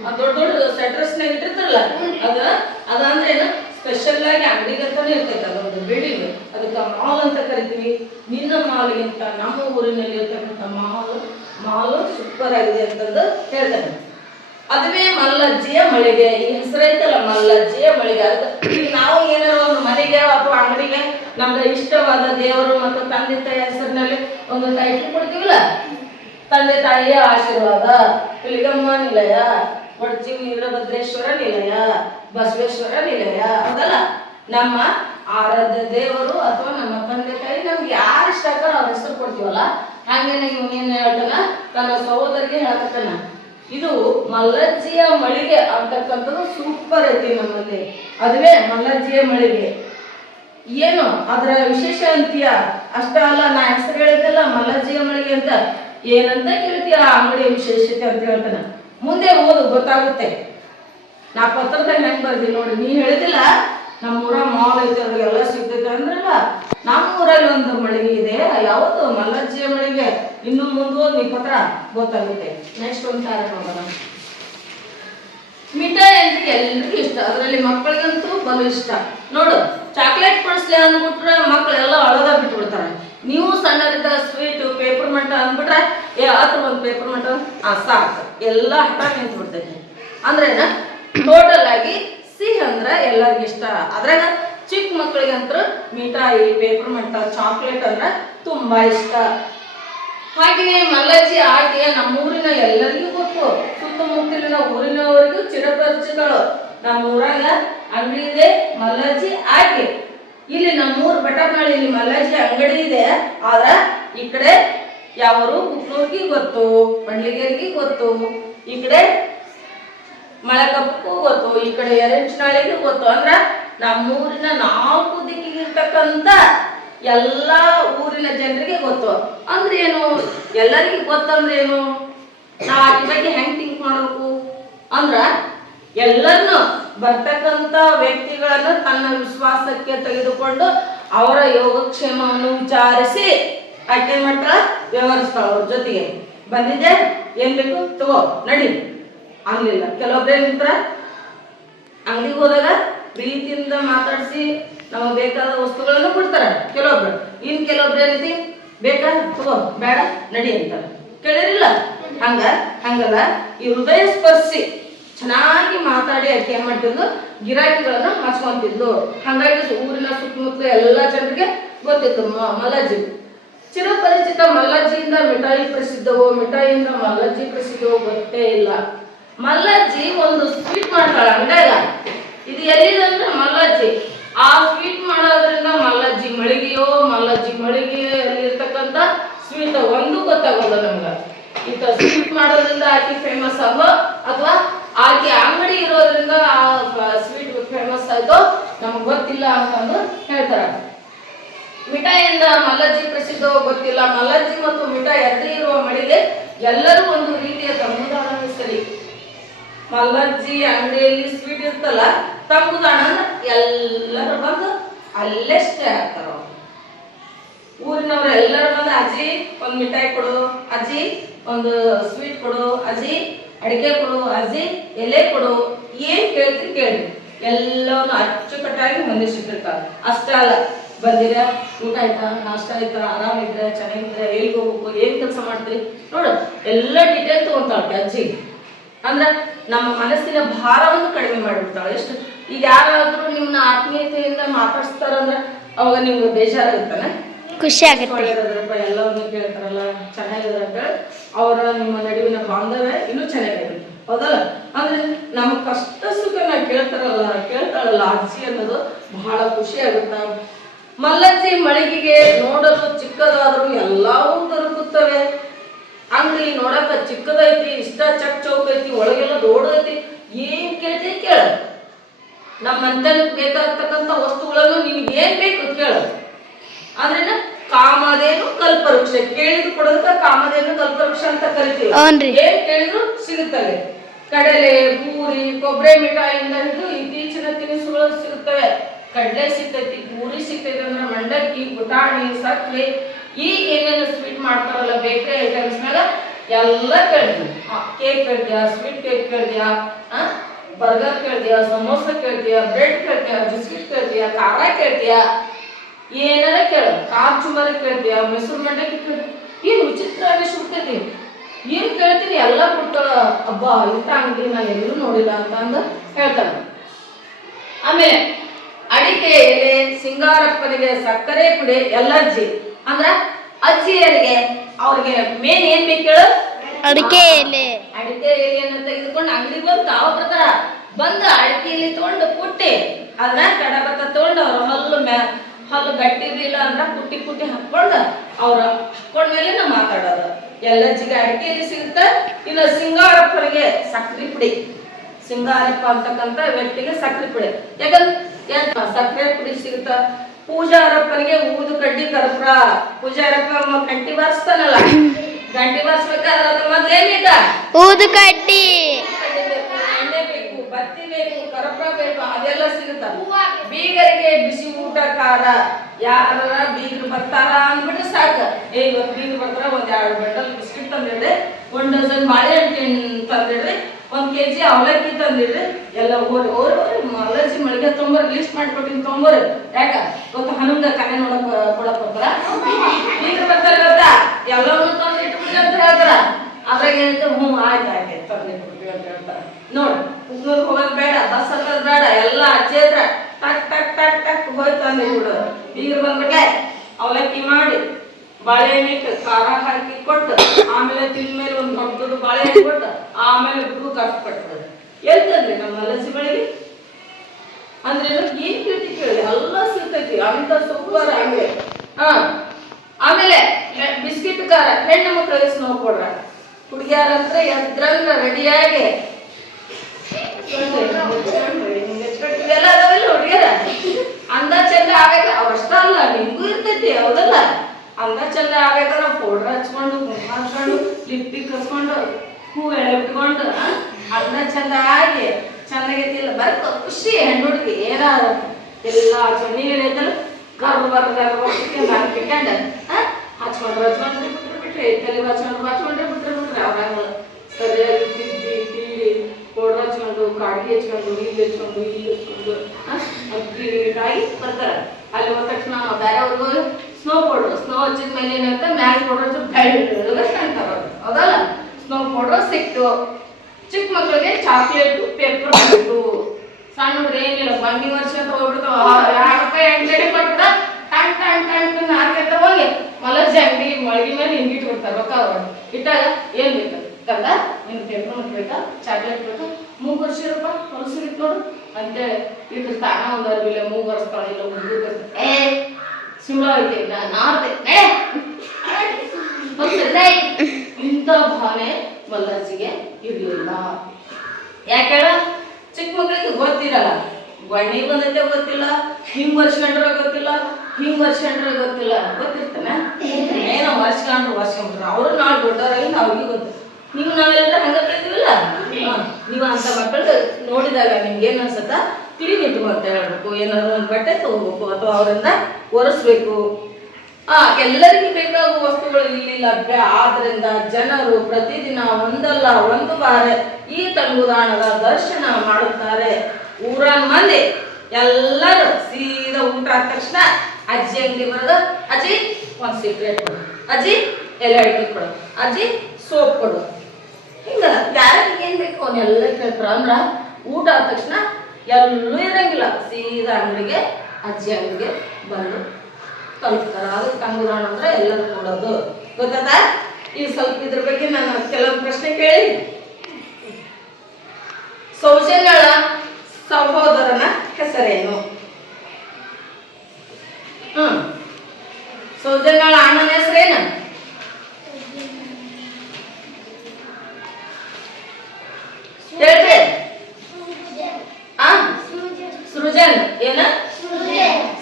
Speaker 1: ಆ ದೊಡ್ಡ ದೊಡ್ಡ ಸೆಟ್ರಸ್ನಾಗ ಇಟ್ಟಿರ್ತಾರಲ್ಲ ಅದ ಅದಂದ್ರೇನು ಸ್ಪೆಷಲ್ ಆಗಿ ಅಂಗಡಿಗಂತಾನೆ ಇರ್ತೈತೆ ಅದೊಂದು ಬಿಲ್ಡಿಂಗ್ ಅದಕ್ಕೆ ಮಾಲ್ ಅಂತ ಕರಿತೀವಿ ನಿನ್ನ ಮಾಲ್ಗಿಂತ ನಮ್ಮ ಊರಿನಲ್ಲಿ ಇರ್ತಕ್ಕಂಥ ಮಾಲ್ ಮಾಲು ಸೂಪರ್ ಆಗಿದೆ ಅಂತಂದು ಹೇಳ್ತಾನೆ ಅದುವೇ ಮಲ್ಲಜ್ಜಿಯ ಮಳಿಗೆ ಈ ಹೆಸರೈತಲ್ಲ ಮಲ್ಲಜ್ಜಿಯ ಮಳಿಗೆ ಅದಕ್ಕೆ ಈಗ ನಾವು ಏನಾರ ಒಂದು ಮನೆಗೆ ಅಥವಾ ಅಂಗಡಿಗೆ ನಮ್ಗೆ ಇಷ್ಟವಾದ ದೇವರು ಮತ್ತು ತಂದೆ ತಾಯಿ ಹೆಸರಿನಲ್ಲಿ ಒಂದು ಟೈಟಲ್ ಕೊಡ್ತೀವಲ್ಲ ತಂದೆ ತಾಯಿಯ ಆಶೀರ್ವಾದ ಪಿಲಿಗಮ್ಮ ನಿಲಯ ಒಡ್ಚಿ ವೀರಭದ್ರೇಶ್ವರ ನಿಲಯ ಬಸವೇಶ್ವರ ನಿಲಯ ಹೌದಲ್ಲ ನಮ್ಮ ಆರಾಧ್ಯ ದೇವರು ಅಥವಾ ನಮ್ಮ ತಂದೆ ತಾಯಿ ನಮ್ಗೆ ಯಾರು ಇಷ್ಟ ಆಗ್ತಾರೋ ಅವ್ರ ಹೆಸರು ಕೊಡ್ತೀವಲ್ಲ ಹಂಗೇನೆ ಇವನೇನ್ ತನ್ನ ಸಹೋದರಿಗೆ ಹೇಳ್ತಾನ ಇದು ಮಲ್ಲಜ್ಜಿಯ ಮಳಿಗೆ ಅಂತಕ್ಕಂಥದ್ದು ಸೂಪರ್ ಐತಿ ನಮ್ಮಲ್ಲಿ ಅದುವೇ ಮಲ್ಲಜ್ಜಿಯ ಮಳಿಗೆ. ಏನು? ಅದರ ವಿಶೇಷ ಅಂತೀಯ? ಅಷ್ಟ ಅಲ್ಲ, ನಾ ಹೆಸರು ಹೇಳಿದ್ದಲ್ಲ ಮಲ್ಲಜ್ಜಿಯ ಮಳಿಗೆ ಅಂತ. ಏನಂತ ಕೇಳ್ತೀಯ ಆ ಅಂಗಡಿಯ ವಿಶೇಷತೆ ಅಂತ ಹೇಳ್ತಾನ. ಮುಂದೆ ಓದು, ಗೊತ್ತಾಗುತ್ತೆ. ನಾ ಪತ್ರದಾಗ ಹೆಂಗ್ ಬರ್ದಿ ನೋಡಿ, ನೀ ಹೇಳಿದಿಲ್ಲ ನಮ್ಮೂರ ಮಾಲ್ ಐತೆ ಅವ್ರಿಗೆಲ್ಲ ಸಿಗ್ತೈತೆ ಅಂದ್ರಲ್ಲ ನಮ್ಮ ಊರಲ್ಲಿ ಒಂದು ಮಳಿಗೆ ಇದೆ ಯಾವುದು ಮಲ್ಲಜ್ಜಿಯ ಮಳಿಗೆ. ಇನ್ನು ಮುಂದೆ ನೀ ಪತ್ರ ಗೊತ್ತಾಗುತ್ತೆ. ನೆಕ್ಸ್ಟ್ ಒಂದು ಕಾರ್ಯ ನೋಡೋಣ ಮಿಠಾಯಿ ಅಂತ ಎಲ್ರಿಗೂ ಇಷ್ಟ. ಅದರಲ್ಲಿ ಮಕ್ಕಳಿಗಂತೂ ಬಲು ಇಷ್ಟ. ನೋಡು ಚಾಕ್ಲೇಟ್ ಕೊಡಿಸ್ಲಿ ಅಂದ್ಬಿಟ್ರೆ ಮಕ್ಕಳೆಲ್ಲ ಅಳದ ಬಿಟ್ಬಿಡ್ತಾರೆ. ನೀವು ಸಣ್ಣದಿದ್ದಾಗ ಸ್ವೀಟ್ ಪೇಪರ್ ಮಂಟ ಅಂದ್ಬಿಟ್ರೆ, ಏ ಆತರ ಒಂದು ಪೇಪರ್ ಮಂಟ, ಆ, ಸಾಕು. ಎಲ್ಲ ಹಠ ನಿಂತು ಬಿಡ್ತೈತೆ ಅಂದ್ರೆ ಟೋಟಲ್ ಆಗಿ ಸಿಹಿ ಅಂದ್ರೆ ಎಲ್ಲರಿಗೂ ಇಷ್ಟ. ಅದ್ರಾಗ ಚಿಕ್ಕ ಮಕ್ಕಳಿಗಂತೂ ಮಿಠಾಯಿ ಪೇಪರ್ ಮಂಟ ಚಾಕ್ಲೇಟ್ ಅಂದ್ರೆ ತುಂಬಾ ಇಷ್ಟ. ಹಾಗೆಯೇ ಮಲ್ಲಜ್ಜಿ ಆಟಿಯ ನಮ್ಮೂರಿನ ಎಲ್ಲರಿಗೂ ಗೊತ್ತು. ಸುತ್ತಮುತ್ತಲಿನ ಊರಿನವರಿಗೂ ಚಿರಪರಿಚಿತಳು. ನಮ್ಮೂರಾಗ ಅಂಗಡಿ ಇದೆ ಮಲ್ಲಜ್ಜಿ ಆಟಿ ಇಲ್ಲಿ ನಮ್ಮೂರು ಬೆಟ್ಟಮಾಳಿಯಲ್ಲಿ ಮಲ್ಲಜ್ಜಿ ಅಂಗಡಿ ಇದೆ. ಆದ್ರೆ ಈ ಕಡೆ ಯಾವರು ಕುಕ್ನೂರ್ಗಿ ಗೊತ್ತು ಬಂಡ್ಲಿಗೇರಿಗೆ ಗೊತ್ತು. ಈ ಕಡೆ ಮಳೆಕಪ್ಪಕ್ಕೂ ಗೊತ್ತು, ಈ ಕಡೆ ಎರೆಂಚನಾಳಿಗೂ ಗೊತ್ತು. ಅಂದ್ರ ನಮ್ಮೂರಿನ ನಾಲ್ಕು ದಿಕ್ಕಿಗಿರ್ತಕ್ಕಂಥ ಎಲ್ಲ ಊರಿನ ಜನರಿಗೆ ಗೊತ್ತು. ಅಂದ್ರೆ ಏನು? ಎಲ್ಲರಿಗೂ ಗೊತ್ತಂದ್ರೆ ಏನು? ನಾ ಆಕೆ ಬಗ್ಗೆ ಹೆಂಗ್ ಥಿಂಕ್ ಮಾಡಬೇಕು? ಅಂದ್ರ ಎಲ್ಲರನ್ನು ಬರ್ತಕ್ಕಂಥ ವ್ಯಕ್ತಿಗಳನ್ನು ತನ್ನ ವಿಶ್ವಾಸಕ್ಕೆ ತೆಗೆದುಕೊಂಡು ಅವರ ಯೋಗಕ್ಷೇಮವನ್ನು ವಿಚಾರಿಸಿ ಆಕೆ ಮಟ್ಟ ವ್ಯವಹರಿಸ್ತಾಳ ಅವ್ರ ಜೊತೆಗೆ. ಬಂದಿದೆ ಏನ್ ಬೇಕು? ತಗೋ, ನಡಿ. ಆಗ್ಲಿಲ್ಲ. ಕೆಲವೊಬ್ಬರೇ ನಿಂತ್ರ ಅಂಗಡಿಗೆ ಹೋದಾಗ ಪ್ರೀತಿಯಿಂದ ಮಾತಾಡಿಸಿ ನಮಗೆ ಬೇಕಾದ ವಸ್ತುಗಳನ್ನು ಕೊಡ್ತಾರೆ. ಕೆಲವೊಬ್ರು. ಇನ್ ಕೆಲವೊಬ್ರು ಏನೈತಿ? ಬೇಕಾ? ತಗೋ, ಬೇಡ, ನಡಿ ಅಂತಾರೆ. ಕೇಳಿರಿಲ್ಲ? ಹಂಗ, ಹಂಗಲ್ಲ. ಈ ಹೃದಯ ಸ್ಪರ್ಶಿ ಚೆನ್ನಾಗಿ ಮಾತಾಡಿ ಆಕೆ ಏನ್ ಮಾಡ್ತಿದ್ಲು? ಗಿರಾಕಿಗಳನ್ನ ಹಚ್ಕೊಂತಿದ್ಲು ಹಂಗಾಗಿ ಊರಿನ ಸುತ್ತಮುತ್ತ ಎಲ್ಲ ಜನರಿಗೆ ಗೊತ್ತಿತ್ತು. ಮಲ್ಲಾಜಿ ಮಲ್ಲಜ್ಜಿ ಚಿರಪರಿಚಿತ ಮಲ್ಲಜ್ಜಿಯಿಂದ ಮಿಠಾಯಿ ಪ್ರಸಿದ್ಧವೋ, ಮಿಠಾಯಿಯಿಂದ ಮಲ್ಲಜ್ಜಿ ಪ್ರಸಿದ್ಧವೋ ಗೊತ್ತೇ ಇಲ್ಲ. ಮಲ್ಲಜ್ಜಿ ಒಂದು ಸ್ವೀಟ್ ಮಾಡ್ತಾಳ. ಇದು ಎಲ್ಲಿದಂದ್ರೆ ಮಲ್ಲಜ್ಜಿ. ಆ ಸ್ವೀಟ್ ಮಾಡೋದ್ರಿಂದ ಮಲ್ಲಜ್ಜಿ ಮಳಿಗೆಯೋ, ಮಲ್ಲಜ್ಜಿ ಮಳಿಗೆಯಲ್ಲಿರ್ತಕ್ಕಂಥ ಸ್ವೀಟ್ ಒಂದು ಗೊತ್ತಾಗೋಲ್ಲ ನಮ್ಗೆ. ಈತ ಸ್ವೀಟ್ ಮಾಡೋದ್ರಿಂದ ಆಕೆ ಫೇಮಸ್ ಆಗೋ ಅಥವಾ ಆಕೆ ಅಂಗಡಿ ಇರೋದ್ರಿಂದ ಆ ಸ್ವೀಟ್ ಫೇಮಸ್ ಆಯ್ತೋ ನಮ್ಗೆ ಗೊತ್ತಿಲ್ಲ ಅಂತಂದು ಹೇಳ್ತಾರ. ಮಿಠಾಯಿಯಿಂದ ಮಲ್ಲಜ್ಜಿ ಪ್ರಸಿದ್ಧವೋ ಗೊತ್ತಿಲ್ಲ. ಮಲ್ಲಜ್ಜಿ ಮತ್ತು ಮಿಠಾಯಿ ಎರಡೇ ಇರುವ ಮಳಿಗೆ ಎಲ್ಲರೂ ಒಂದು ರೀತಿಯ ಸಮುದಾಯ ಸರಿ. ಮಲ್ಲಜ್ಜಿ ಅಂಗಡಿಯಲ್ಲಿ ಸ್ವೀಟ್ ಇರ್ತಲ್ಲ ತಂಗುದಾಣ ಅಣ್ಣನ ಎಲ್ಲರೂ ಬಂದು ಅಲ್ಲೇ ಸ್ಟೇ ಆಗ್ತಾರ. ಊರಿನವ್ರು ಎಲ್ಲರೂ ಬಂದು, ಅಜ್ಜಿ, ಒಂದು ಮಿಠಾಯಿ ಕೊಡು, ಅಜ್ಜಿ, ಒಂದು ಸ್ವೀಟ್ ಕೊಡು, ಅಜ್ಜಿ ಅಡಿಕೆ ಕೊಡು, ಅಜ್ಜಿ, ಎಲೆ ಕೊಡು. ಏನ್ ಕೇಳ್ತೀರಿ ಕೇಳಿ ಎಲ್ಲವನ್ನು ಅಚ್ಚುಕಟ್ಟಾಗಿ ಹೊಂದಿಸಿಟ್ಟಿರ್ತಾರೆ ಅಷ್ಟೇ ಅಲ್ಲ, ಬಂದಿರ, ಊಟ ಆಯ್ತಾ, ನಾಷ್ಟ ಆಯ್ತಾ, ಆರಾಮಿದ್ರೆ, ಚೆನ್ನಾಗಿದ್ರೆ, ಎಲ್ಲಿಗೆ ಹೋಗ್ಬೇಕು, ಏನ್ ಕೆಲಸ ಮಾಡ್ತೀರಿ? ನೋಡು, ಎಲ್ಲ ಡೀಟೇಲ್ ತಗೊಂತಾಳೆ ಅಜ್ಜಿ. ಅಂದ್ರೆ ನಮ್ಮ ಮನಸ್ಸಿನ ಭಾರವನ್ನು ಕಡಿಮೆ ಮಾಡಿಬಿಡ್ತಾಳೆ. ಎಷ್ಟು ಈಗ ಯಾರಾದ್ರೂ ನಿಮ್ಮನ್ನ ಆತ್ಮೀಯತೆಯಿಂದ ಮಾತಾಡ್ಸ್ತಾರಂದ್ರೆ ಅವಾಗ ನಿಮ್ಗೆ ಬೇಜಾರಾಗುತ್ತಾನೆ.
Speaker 3: ಖುಷಿ ಆಗುತ್ತೆ.
Speaker 1: ಎಲ್ಲವನ್ನು ಕೇಳ್ತಾರಲ್ಲ ಚೆನ್ನಾಗಿದೆ ಅಂತ ಹೇಳಿ ಅವರ ನಿಮ್ಮ ನಡುವಿನ ಬಾಂಧವ್ಯ ಇನ್ನೂ ಚೆನ್ನಾಗಿರುತ್ತೆ. ಹೌದಲ್ಲ? ಅಂದ್ರೆ ನಮ್ಮ ಕಷ್ಟ ಸುಖನ ಕೇಳ್ತಾರಲ್ಲ ಕೇಳ್ತಾಳಲ್ಲ ಅಜ್ಜಿ ಅನ್ನೋದು ಬಹಳ ಖುಷಿ ಆಗುತ್ತ. ಮಲ್ಲಜ್ಜಿ ಮಳಿಗೆಗೆ ನೋಡಲು ಚಿಕ್ಕದಾದರೂ ಎಲ್ಲವೂ ದೊರಕುತ್ತವೆ. ಅಂಗಡಿ ನೋಡಕ ಚಿಕ್ಕದೈತಿ ಇಷ್ಟ ಚಕ್ ಚೌಕ್ ಐತಿ ಒಳಗೆಲ್ಲ ದೊಡ್ಡದೈತಿ ಏನ್ ಕೇಳ್ತಿ ಕೇಳ. ನಮ್ಮ ಮನೆತನಕ್ಕೆ ಬೇಕಾಗ್ತಕ್ಕಂಥ ವಸ್ತುಗಳನ್ನು ನಿಮ್ಗೆ ಏನ್ ಬೇಕು ಕೇಳ. ಅಂದ್ರೇನ ಕಾಮಧೇನು ಕಲ್ಪವೃಕ್ಷ. ಕೇಳಿದ್ರು ಕೊಡೋದಕ್ಕ ಕಾಮಧೇನು ಕಲ್ಪವೃಕ್ಷ ಅಂತ ಕರಿತೀವಿ. ಏನ್ ಕೇಳಿದ್ರು ಸಿಗುತ್ತವೆ. ಕಡಲೆ ಪೂರಿ ಕೊಬ್ಬರಿ ಮಿಠಾಯಿಯಿಂದ ಹಿಡಿದು ಇತ್ತೀಚಿನ ತಿನಿಸುಗಳು ಸಿಗುತ್ತವೆ. ಕಡಲೆ ಸಿಗ್ತೈತಿ ಪೂರಿ ಸಿಗ್ತೈತಿ ಅಂದ್ರೆ ಮಂಡಕ್ಕಿ ಬುಟಾಣಿ ಸಕ್ಕರೆ ಈಗ ಏನೇನು ಸ್ವೀಟ್ ಮಾಡ್ತಾರಲ್ಲ ಬೇಕರಿ ಐಟಮ್ಸ್ ಮೇಲೆ ಎಲ್ಲ ಕೇಳ್ತೀವಿ. ಕೇಕ್ ಕೇಳ್ತೀಯ ಸ್ವೀಟ್ ಕೇಕ್ ಕೇಳ್ತೀಯ ಬರ್ಗರ್ ಕೇಳ್ತೀಯ, ಸಮೋಸ ಕೇಳ್ತೀಯ ಬ್ರೆಡ್ ಕೇಳ್ತೀಯ ಬಿಸ್ಕಿಟ್ ಕೇಳ್ತೀಯ, ಖಾರ ಕೇಳ್ತೀಯ? ಏನಾರ ಕೇಳ. ಕಾರ್ ಚುಮರಿ ಕೇಳ್ತೀಯ, ಮೈಸೂರು ಮಂಡಕ್ಕಿ ಕೇಳ್ತೀಯ? ಏನು ವಿಚಿತ್ರ ಅನಿಸ್ಬಿಡ್ತೈತಿ ಏನ್ ಕೇಳ್ತೀನಿ, ಎಲ್ಲ ಕೊಟ್ಟ ಅಬ್ಬಾ, ಇಂಥ ಅಂಗಡಿ ನಾನು ಎಲ್ಲೂ ನೋಡಿಲ್ಲ ಅಂತ ಅಂದು ಹೇಳ್ತಾಳೆ ಆಮೇಲೆ ಅಡಿಕೆ ಎಲೆ, ಸಿಂಗಾರಪ್ಪನಿಗೆ ಸಕ್ಕರೆ ಪುಡಿ, ಎಲ್ಲ ಅಜ್ಜಿ ಅಂದ್ರ ಅಜ್ಜಿಯರಿಗೆ ಅವ್ರಿಗೆ ಮೇನ್ ಏನ್ ಬೇಕು ಹೇಳು?
Speaker 3: ಅಡಿಕೆ ಎಲೆ.
Speaker 1: ಅಡಿಕೆ ಎಲೆಯನ್ನು ತೆಗೆದುಕೊಂಡು ಅಂಗಡಿಗೆ ಬಂದು ತಾವ ಬರ್ತಾರ ಬಂದು ಅಡಿಕೆ ಎಲೆ ತಗೊಂಡು ಕುಟ್ಟಿ ಅದನ್ನ ಕಡಬತ್ತ ತಗೊಂಡು ಅವ್ರ ಹಲ್ಲು ಮ್ಯಾ ಹಲ್ಲು ಗಟ್ಟಿ ಇರ್ಲಿಲ್ಲ ಅಂದ್ರ ಕುಟ್ಟಿ ಕುಟ್ಟಿ ಹಾಕೊಂಡು ಅವ್ರ ಹಾಕೊಂಡ್ಮೇಲೆ ನಾವು ಮಾತಾಡೋದು. ಎಲ್ಲ ಜಿಗ ಅಡಿಕೆ ಎಲೆ ಸಿಗುತ್ತ. ಇನ್ನು ಸಿಂಗಾರಪ್ಪನಿಗೆ ಸಕ್ರಿ ಪುಡಿ. ಸಿಂಗಾರಪ್ಪ ಅಂತಕ್ಕಂಥ ವ್ಯಕ್ತಿಗೆ ಸಕ್ರೆ ಪುಡಿ. ಯಾಕಂದ್ರೆ ಯಾಕ ಸಕ್ಕರೆ ಪುಡಿ ಸಿಗುತ್ತ? ಪೂಜಾರಪ್ಪನಿಗೆ ಊದು ಕಡ್ಡಿ ಕರ್ಪುರ. ಪೂಜಾರಪ್ಪ ಗಂಟಿ ಬಾರಿಸ್ತಾನಲ್ಲ ಗಂಟಿ ಬಾರಿಸ್ಬೇಕಾದ್ರೆ ಅದ್ರ ಮೊದ್ಲು ಏನ್ ಬೇಕ
Speaker 3: ಊದು ಕಡ್ಡಿ.
Speaker 1: ಎಣ್ಣೆ ಬೇಕು ಬತ್ತಿ ಬೇಕು ಕರ್ಪುರ ಬೇಕು ಅದೆಲ್ಲ ಸಿಗುತ್ತ. ಬೀಗರಿಗೆ ಬಿಸಿ ಊಟ ಖಾರ ಯಾರ ಬೀಗರು ಬರ್ತಾರ ಅಂದ್ಬಿಟ್ಟು ಸಾಕು. ಏ ಇವತ್ತು ಬೀಗರು ಬರ್ತಾರ ಒಂದ್ ಎರಡು ಬಂಡಲ್ ಬಿಸ್ಕಿಟ್ ತಂದಿಡ್ರಿ ಒಂದ್ ಡಜನ್ ಬಾಳೆಹಣ್ಣು ತಂದಿಡ್ರಿ ಒಂದ್ ಕೆಜಿ ಅವಲಕ್ಕಿ ತಂದಿದ್ರೆ ಎಲ್ಲ ಓರಿ ಓರಿ ಅಲರ್ಜಿ ಮಳಿಗೆ ತೊಂಬರ್ ಲಿಸ್ಟ್ ಮಾಡ್ಕೊಟ್ಟಿನಿ ತೊಂಬರ್. ಯಾಕ? ಗೊತ್ತ? ಹನುಂಗ ಕನೆ ನೋಡಕ್ ಕೊಡಕ್ ಹೋಗ್ತಾರ ಬೀಗರು ಬರ್ತಾರೆ ತಂದು ಇಟ್ಬಿಡಿ ಅಂತ ಹೇಳ್ತಾರ. ಅದ್ರಾಗ ಏನಂತ ಹ್ಞೂ, ಆಯ್ತು ಆಯ್ತು ತಂದು ಇಟ್ಬಿಡ್ತೀವಿ ಅಂತ ಹೇಳ್ತಾರ. ನೋಡ್ ಕುಗ್ನೂರ್ ಹೋಗೋದ್ ಬೇಡ, ಬಸ್ ಹತ್ತೋದ್ ಬೇಡ, ಎಲ್ಲ ಅಜ್ಜಿ ಹತ್ರ ಟಕ್ ಟಕ್ ಟಕ್ ಟಕ್ ಹೋಯ್ತು ತಂದು ಬಿಡು ಈಗ ಬಂದ್ಬಿಟ್ಟೆ ಅವಲಕ್ಕಿ ಮಾಡಿ. ಬಾಳೆಹಣ್ಣಿ ಖಾರ ಹಾಕಿ ಕೊಟ್ಟು ಆಮೇಲೆ ತಿಂದ್ಮೇಲೆ ಒಂದು ದೊಡ್ಡದು ಬಾಳೆಹಣ್ಣು ಕೊಟ್ಟು ಆಮೇಲೆ ಇಬ್ರು ಕಷ್ಟ ಕೊಟ್ಟು ಎಂತಂದ್ರೆ ನಮ್ಮ ಲಸಿ ಬಳಿಗೆ? ಅಂದ್ರೆ ಏನ್ ಕೇಳ್ತಿ ಕೇಳಿ ಎಲ್ಲ ಸಿಗ್ತೈತಿ. ಅಂತ ಸೂಪರ್ ಆಗಿ. ಹಾ. ಆಮೇಲೆ ಬಿಸ್ಕಿಟ್ ಖಾರ. ಹೆಣ್ಣು ಮಕ್ಕಳಿಗೆ ಸ್ನೋ ಕೊಡ್ರ. ಹುಡುಗಿಯಾರಂದ್ರೆ ಎದ್ರಂದ್ರ ರೆಡಿಯಾಗಿ. ಇವೆಲ್ಲ ಅದಾವಿಲ್ಲ ಹುಡುಗಿಯರ? ಅಂದ ಚಂದ ಆಗಕ್ಕೆ ಅವಷ್ಟ ಅಲ್ಲ ನಿಮ್ಗೂ ಇರ್ತೈತಿ. ಹೌದಲ್ಲ? ಅಂದ ಚಂದ ಆಗ್ಬೇಕಂದ್ರ ಪೌಡ್ರ್ ಹಚ್ಕೊಂಡು ಕುಂಕುಮ ಹಚ್ಕೊಂಡು ಲಿಪ್ಟಿಕ್ ಹಚ್ಕೊಂಡು ಹೂ ಎಳೆ ಬಿಟ್ಕೊಂಡು ಆ, ಅಂದ ಚಂದ ಆಗಿ ಚಂದಾಗೈತಿಲ್ಲ. ಬರ್ಕೊ ಖುಷಿ ಹೆಣ್ಣು ಹುಡುಗಿ ಏನಾರ ಎಲ್ಲ ಹಚ್ಕೊಂಡು ನೀವೇನೈತಲ್ಲ ಗರ್ಭ ಬರ್ ನಾನು ಹಾಕಿಟ್ಕೊಂಡು ಹಚ್ಕೊಂಡ್ರೆ ಹಚ್ಕೊಂಡ್ರೆ ಬಿಟ್ರೆ ಬಿಟ್ರೆ ತಲೆ ಬಚ್ಕೊಂಡು ಹಚ್ಕೊಂಡ್ರೆ ಬಿಟ್ರೆ ಬಿಟ್ರೆ ಅವಾಗ ಸರಿಯಾಗಿ ತಿದ್ದಿ ತೀಡಿ ಪೌಡ್ರ್ ಹಚ್ಕೊಂಡು ಕಾಡಿಗೆ ಹಚ್ಕೊಂಡು ಇಲ್ಲಿ ಹಚ್ಕೊಂಡು ಇಲ್ಲಿ ಹಚ್ಕೊಂಡು ಅಕ್ಕಿ ನೀಟಾಗಿ ಬರ್ತಾರೆ. ಅಲ್ಲಿ ಹೋದ ತಕ್ಷಣ ಬೇರೆ ಅವ್ರಿಗೂ ಸ್ನೋ ಪೌಡ್ರ್ ಸ್ನೋ ಹಚ್ಚಿದ ಮೇಲೆ ಏನಂತ ಮ್ಯಾಲ್ ಪೌಡ್ರ್ ಹಚ್ಚಿ ಬೆಳ್ಳಗೆ ಅಂತಾರ ಅವ್ರು ಹೌದಲ್ಲ ಸ್ನೋ ಪೌಡ್ರ್ ಸಿಕ್ತು ಚಿಕ್ಕ ಮಕ್ಕಳಿಗೆ ಚಾಕ್ಲೇಟ್ ಪೇಪರ್ ಬೇಕು ಸಣ್ಣ ಹುಡುಗ್ರು ಏನಿಲ್ಲ ಬಂಡಿ ವರ್ಷ ಅಂತ ಹೋಗ್ಬಿಡ್ತಾವ ಎರಡು ರೂಪಾಯಿ ಎಂಟಡಿ ಕೊಟ್ಬಿಡ ಟಣ್ ಟಣ್ ಟಣ್ ಟಣ್ ಹಾಕತ್ತ ಹೋಗಿ ಮಲಜಿ ಅಂಗಡಿ ಮಳಗಿ ಮೇಲೆ ಹಿಂಗಿಟ್ಟು ಬಿಡ್ತಾರೆ ರೊಕ್ಕ ಅವ್ರು ಇಟ್ಟಾಗ ಏನ್ ಬೇಕು ಕಂದ ನಿನ್ ಪೇಪರ್ ಬೇಕಾ ಚಾಕ್ಲೇಟ್ ಬೇಕಾ ಮೂಗ್ ವರ್ಷಿರಪ್ಪ ಹೊಲಸು ಇತ್ತು ನೋಡು ಅಂತೇಳಿ ಇಟ್ಟು ತಾನ ಒಂದು ಅರ್ಬಿಲ್ಲ ಮೂಗ್ ವರ್ಷತಾಳೆ ಇಲ್ಲ ಹುಡುಗ ಏ ಸುಳ್ಳು ಐತೆ ನಾ- ನಾರ್ದೆ ನಡೆ ಹೋಗ್ತಿದ್ದೆ. ಇಂಥ ಭಾವನೆ ಇರಲಿಲ್ಲ ಯಾಕೆ ಹೇಳ? ಚಿಕ್ಕ ಮಕ್ಕಳಿಗೆ ಗೊತ್ತಿರಲ್ಲ. ಗಣಿ ಬಂದೈತೆ ಗೊತ್ತಿಲ್ಲ, ಹಿಂಗ್ ವರ್ಷಕೊಂಡ್ರೆ ಗೊತ್ತಿಲ್ಲ, ಹಿಂಗ್ ವರ್ಷಕೊಂಡ್ರೆ ಗೊತ್ತಿಲ್ಲ. ಗೊತ್ತಿರ್ತಾನೆ? ಏನೋ ವರ್ಷಕೊಂಡ್ರು ವರ್ಷಕೊಂಡ್ರೆ ಅವರು ನಾಳೆ ದೊಡ್ಡವರಾಗಿ ಅವ್ರಿಗೆ ಗೊತ್ತು. ನೀವು ನಾವೆಲ್ಲರೂ ಹಂಗ ಕಲ್ತೀವಿಲ್ಲ ನೀವು ಅಂತ ಮಕ್ಕಳು ನೋಡಿದಾಗ ನಿಮ್ಗೆ ಏನ್ ಅನ್ಸತ್ತ? ತಿಳಿನಿಟ್ಟು ಅಂತ ಹೇಳ್ಬೇಕು. ಏನಾದ್ರು ಒಂದು ಬಟ್ಟೆ ತಗೋಬೇಕು ಅಥವಾ ಅವರಿಂದ ಒರೆಸ್ಬೇಕು. ಆ, ಎಲ್ಲರಿಗೂ ಬೇಕಾಗುವ ವಸ್ತುಗಳು ಇಲ್ಲಿ ಲಭ್ಯ. ಆದ್ರಿಂದ ಜನರು ಪ್ರತಿದಿನ ಒಂದಲ್ಲ ಒಂದು ಬಾರಿ ಈ ತಂಗುದಾಣದ ದರ್ಶನ ಮಾಡುತ್ತಾರೆ. ಊರ ಮಂದಿ ಎಲ್ಲರೂ ಸೀದಾ ಊಟ ಆದ ತಕ್ಷಣ ಅಜ್ಜಿ ಅಂಗಡಿ ಬರೋದು, ಅಜ್ಜಿ, ಒಂದು ಸೀಕ್ರೆಟ್ ಕೊಡು. ಅಜ್ಜಿ, ಎಲೆ ಅಡಿಕೆ ಕೊಡು. ಅಜ್ಜಿ ಸೋಪ್ ಕೊಡು. ಹಿಂಗ ಯಾರಿಗೆ ಏನ್ ಬೇಕು ಅವನ್ನೆಲ್ಲ ಕೇಳ್ತಾರ. ಅಂದ್ರ ಊಟ ಆದ ತಕ್ಷಣ ಎಲ್ಲೂ ಇರಂಗಿಲ್ಲ. ಸೀದಾ ಅಂಗಡಿಗೆ, ಅಜ್ಜಿ ಅಂಗಡಿಗೆ ಬಂದು ತಲುಪ್ತಾರ ಅದಕ್ಕೆ ತಂಗುದಾಣ ಅಂದ್ರೆ ಎಲ್ಲರೂ ಕೊಡೋದು ಗೊತ್ತದ? ಈಗ ಸ್ವಲ್ಪ ಇದ್ರ ಬಗ್ಗೆ ನಾನು ಕೆಲವೊಂದು ಪ್ರಶ್ನೆ ಕೇಳಿ. ಸೌಜನ್ಯಳ ಸಹೋದರನ ಹೆಸರೇನು? ಹ್ಮ್. ಸೌಜನ್ಯಳ ಅಣ್ಣನ ಹೆಸರೇನು? ಹೇಳ್ರಿ ಸೃಜನ್. ಏನ?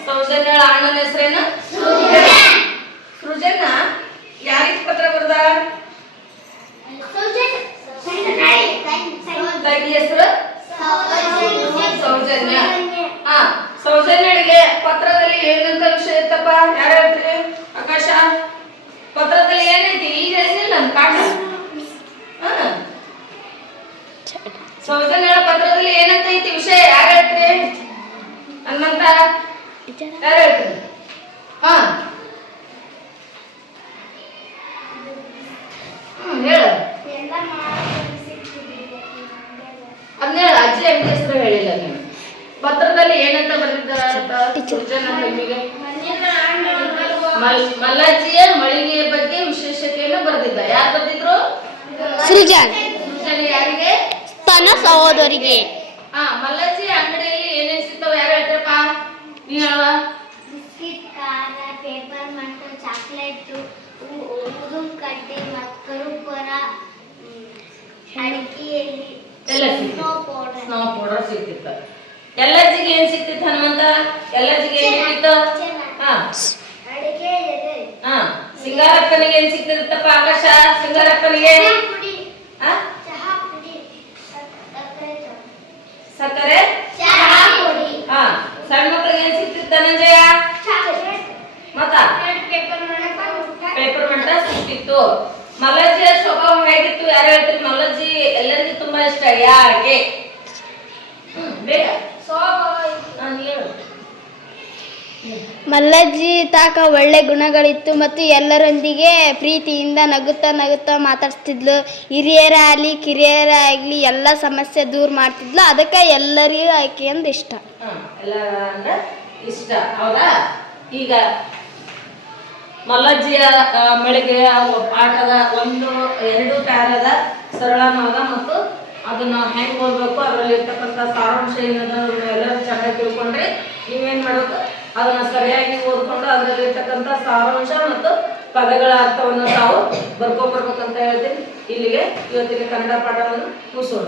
Speaker 1: ಸೌಜನ್ಯಳ ಅಣ್ಣನ ಹೆಸರೇನು? ಸೃಜನ. ಯಾರಿಗ್ ಪತ್ರ ಬರ್ದ? ಹೆಸರು? ಸೌಜನ್ಯ. ಹಾ ಸೌಜನ್ಯಳಿಗೆ ಪತ್ರದಲ್ಲಿ ಏನಂತ ವಿಷಯ ಇತ್ತಪ್ಪ ಯಾರು ಹೇಳ್ತೀರಿ ಆಕಾಶ ಪತ್ರದಲ್ಲಿ ಏನೈತಿ ಈಗ ಹೇಳಿಲ್ಲ ನನ್ ಕಾಟ ಹಾ ಸೌಜನ್ಯಳ ಪತ್ರದಲ್ಲಿ ಏನಂತ ಐತಿ ವಿಷಯ ಯಾರು ಹೇಳ್ತೀರಿ ಹನುಮಂತ ಯಾರು ಹೇಳ್ತೀರಿ ಹಾ ಹ್ಮ್ ಹೇಳು ಅದನ್ನ ಹೇಳು ಅಜ್ಜಿ ಅಮ್ಮ ಹೆಸರು ಹೇಳಿಲ್ಲ ನೀವು ಪತ್ರದಲ್ಲಿ ಏನಂತ ಬರೆದಿದ್ದಾರೆ ಅಂತ ಸೃಜನ ಹೆಣ್ಣಿಗೆ ಮಲ್- ಮಲ್ಲಜ್ಜಿಯ ಮಳಿಗೆಯ ಬಗ್ಗೆ ವಿಶೇಷತೆಯನ್ನು ಬರೆದಿದ್ದ ಯಾರು ಬರೆದಿದ್ರು
Speaker 3: ಸೃಜನ್
Speaker 1: ಸೃಜನ ಯಾರಿಗೆ
Speaker 3: ತನ್ನ ಸಹೋದರಿಗೆ
Speaker 1: ಹಾ ಮಲ್ಲಜ್ಜಿ ಅಂಗಡಿಯಲ್ಲಿ ಏನೇನ್ ಸಿಗ್ತಾವ ಯಾರು ಹೇಳ್ತಾರಪ್ಪ ನೀ ಹೇಳುವ
Speaker 2: ಬಿಸ್ಕಿಟ್ ಖಾರ ಪೇಪರ್ ಮತ್ತು ಚಾಕ್ಲೇಟು ಉದುಂ ಕಡ್ಡಿ ಮತ್ತು ಕರುಪರ ಅಡಿಕೆಯಲ್ಲಿ
Speaker 1: ಎಲ್ಲ.
Speaker 2: ಸ್ನೋ ಪೌಡರ್
Speaker 1: ಸ್ನೋ ಪೌಡರ್ ಸಿಗ್ತಿತ್ತು. ಎಲ್ಲಜ್ಜಿಗೆ ಏನ್ ಸಿಗ್ತಿತ್ತು ಹನುಮಂತ? ಎಲ್ಲಜ್ಜಿಗೆ ಏನ್ ಸಿಗ್ತಿತ್ತು? ಹಾ.
Speaker 2: ಅಡಿಕೆ ಎಲೆ
Speaker 1: ಹಾ. ಸಿಂಗಾರಪ್ಪನಿಗೆ ಏನ್ ಸಿಗ್ತಿತ್ತಪ್ಪ ಆಕಾಶ? ಸಿಂಗಾರಪ್ಪನಿಗೆ? ಹಾ
Speaker 2: ಚಹಾ ಪುಡಿ ಸಕ್ಕರೆ ಚಹಾ. ಪುಡಿ
Speaker 1: ಹಾ. ಸಣ್ಣ ಮಕ್ಕಳಿಗೆ ಏನ್ ಸಿಗ್ತಿತ್ತು ಧನಂಜಯ? ಮತ್ತ
Speaker 2: ಪೇಪರ್
Speaker 1: ಮಟ್ಟ ಮಂಟ ಸಿಗ್ತಿತ್ತು ಮಲ್ಲಜ್ಜಿಯ ಸ್ವಭಾವ ಹೇಗಿತ್ತು? ಯಾರು ಹೇಳ್ತೀರಿ ಮಲ್ಲಜ್ಜಿ ಎಲ್ಲರಿಗೂ ತುಂಬಾ ಇಷ್ಟ. ಯಾಕೆ? ಬೇಗ.
Speaker 3: ಮಲ್ಲಜ್ಜಿ ತಾಕ ಒಳ್ಳೆ ಗುಣಗಳಿತ್ತು ಮತ್ತು ಎಲ್ಲರೊಂದಿಗೆ ಪ್ರೀತಿಯಿಂದ ನಗುತ್ತಾ ನಗುತ್ತಾ ಮಾತಾಡ್ತಿದ್ಲು ಹಿರಿಯರ ಆಗಲಿ ಕಿರಿಯರ ಆಗಲಿ ಎಲ್ಲ ಸಮಸ್ಯೆ ದೂರ ಮಾಡ್ತಿದ್ಲು. ಅದಕ್ಕೆ ಎಲ್ಲರಿಗೂ ಆಕೆ ಅಂದ್ ಇಷ್ಟ.
Speaker 1: ಎಲ್ಲ ಅಂದ್ರೆ ಇಷ್ಟ. ಹೌದಾ? ಈಗ ಮಲ್ಲಜ್ಜಿಯ ಮಳಿಗೆಯ ಪಾಠದ ಒಂದು, ಎರಡು ಪ್ಯಾರದ ಸರಳವಾದ ಮತ್ತು ಅದನ್ನ ಹೆಂಗೆ ಓದ್ಬೇಕು ಅದರಲ್ಲಿ ಇರ್ತಕ್ಕಂಥ ಸಾರಾಂಶ ಏನದ ಎಲ್ಲರೂ ಚೆನ್ನಾಗಿ ತಿಳ್ಕೊಂಡ್ರೆ ನೀವೇನು ಮಾಡಬೇಕು ಅದನ್ನ ಸರಿಯಾಗಿ ಓದ್ಕೊಂಡು ಅದರಲ್ಲಿ ಇರ್ತಕ್ಕಂಥ ಸಾರಾಂಶ ಮತ್ತು ಪದಗಳ ಅರ್ಥವನ್ನು ತಾವು ಬರ್ಕೊಂಡ್ಬರ್ಬೇಕಂತ ಹೇಳ್ತೀನಿ. ಇಲ್ಲಿಗೆ ಇವತ್ತಿನ ಕನ್ನಡ ಪಾಠವನ್ನು ಮುಗಿಸೋಣ.